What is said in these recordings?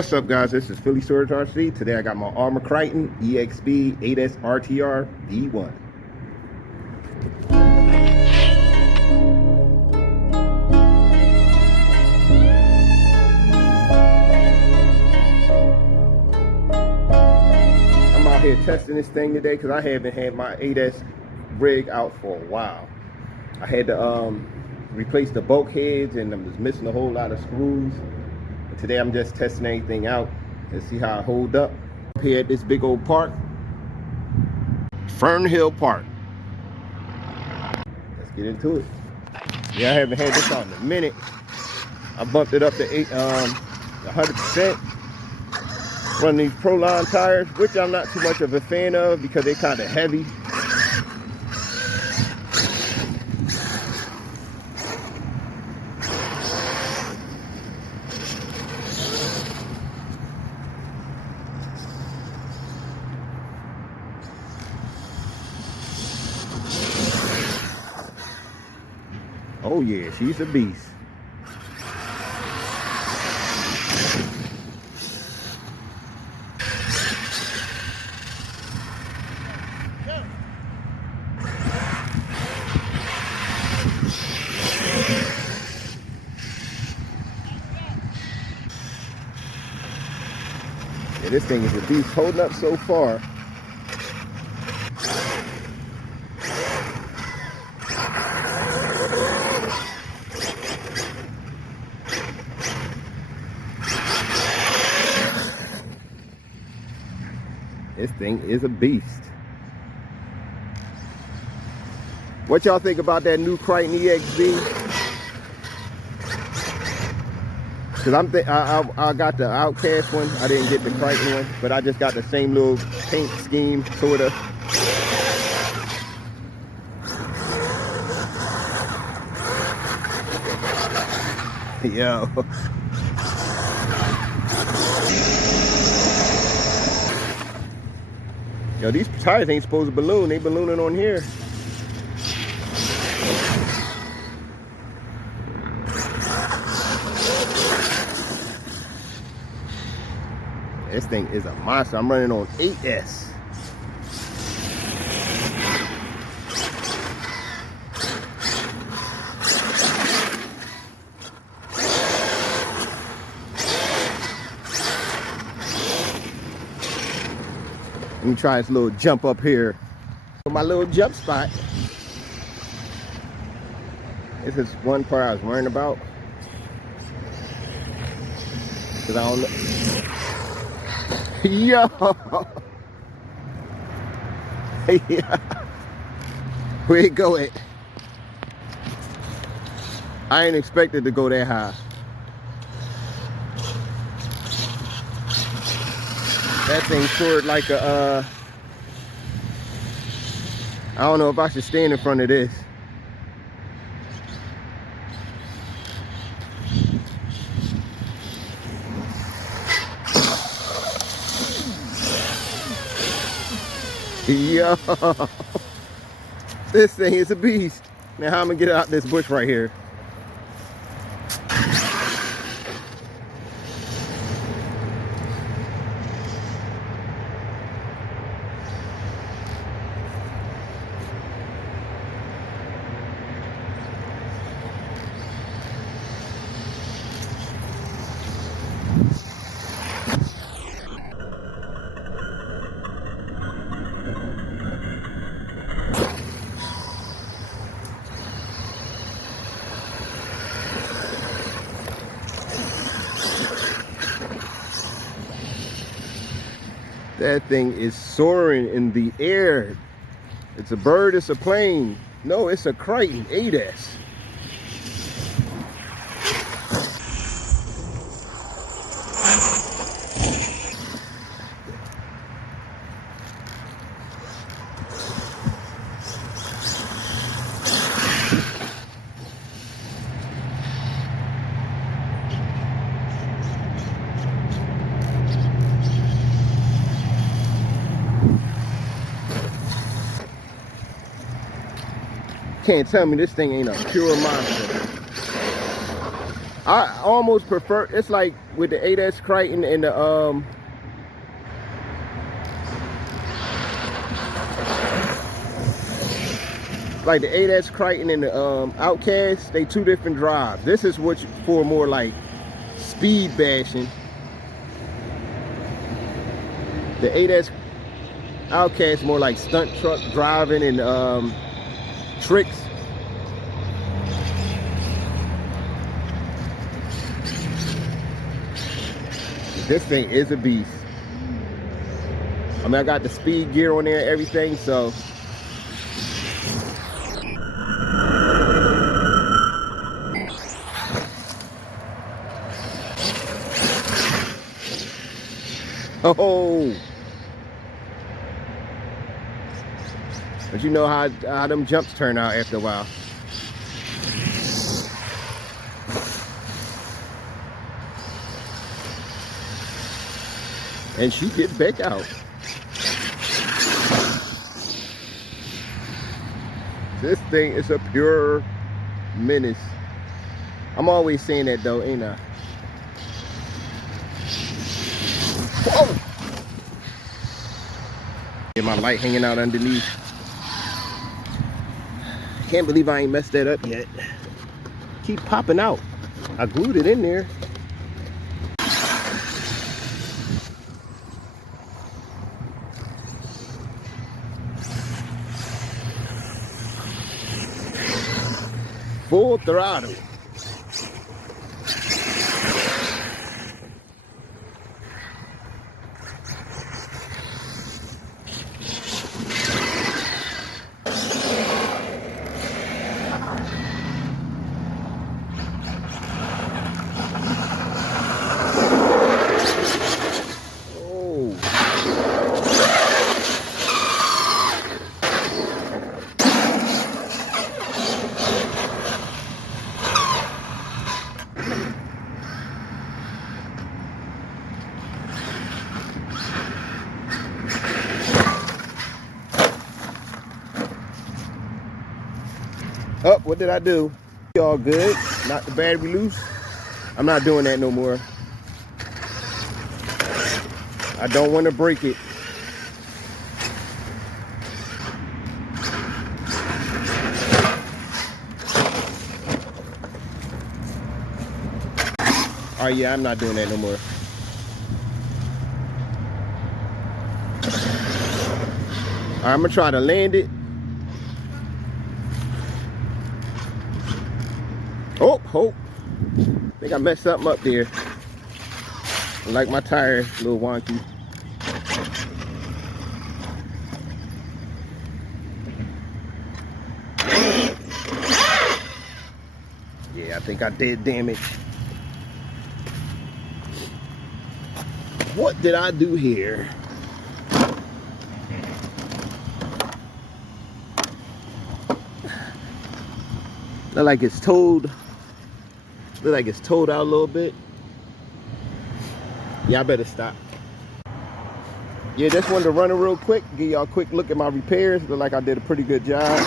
What's up, guys? This is Phillyswords RC. Today I got my Arrma Kraton EXB 8S RTR V1. I'm out here testing this thing today because I haven't had my 8S rig out for a while. I had to replace the bulkheads and I'm just missing a whole lot of screws. Today I'm just testing everything out and see how I hold up. Here at this big old park, Fern Hill Park. Let's get into it. Yeah, I haven't had this out in a minute. I bumped it up to 100%. Running these Proline tires, which I'm not too much of a fan of because they're kind of heavy. Oh yeah, she's a beast. Yeah, this thing is a beast, holding up so far. This thing is a beast. What y'all think about that new Kraton EXB? Cause I got the Outcast one. I didn't get the Kraton one, but I just got the same little paint scheme, sorta. Yo. Yo, these tires ain't supposed to balloon. They ballooning on here. This thing is a monster. I'm running on 8S. Let me try this little jump up here. My little jump spot. This is one part I was worrying about. Cause I don't know. Yo! Yeah. Where it go at? I ain't expected to go that high. That thing soared like a, I don't know if I should stand in front of this. Yo, this thing is a beast. Now how I'm gonna get out this bush right here? That thing is soaring in the air. It's a bird, it's a plane. No, it's a Kraton 8S. Can't tell me this thing ain't a pure monster. I almost prefer, it's like with the 8S Kraton and the like the 8S Kraton and the Outcast, they two different drives. This is what for more like speed bashing. The 8S Outcast more like stunt truck driving and tricks. This thing is a beast. I mean, I got the speed gear on there and everything, so. Oh. But you know how them jumps turn out after a while. And she gets back out. This thing is a pure menace. I'm always saying that though, ain't I? Whoa! Get my light hanging out underneath. Can't believe I ain't messed that up yet. Keep popping out. I glued it in there. Full throttle. Oh, what did I do? All good. Knock the battery loose. I'm not doing that no more. I don't want to break it. Oh yeah, I'm not doing that no more. All right, I'm gonna try to land it. Oh, I think I messed something up there. I like my tire, a little wonky. Yeah, I think I did damage. What did I do here? Look like it's towed. Look like it's towed out a little bit. Yeah, I better stop. Yeah, just wanted to run it real quick, give y'all a quick look at my repairs. Look like I did a pretty good job.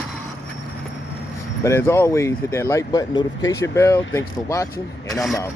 But as always, hit that like button, notification bell. Thanks for watching, and I'm out.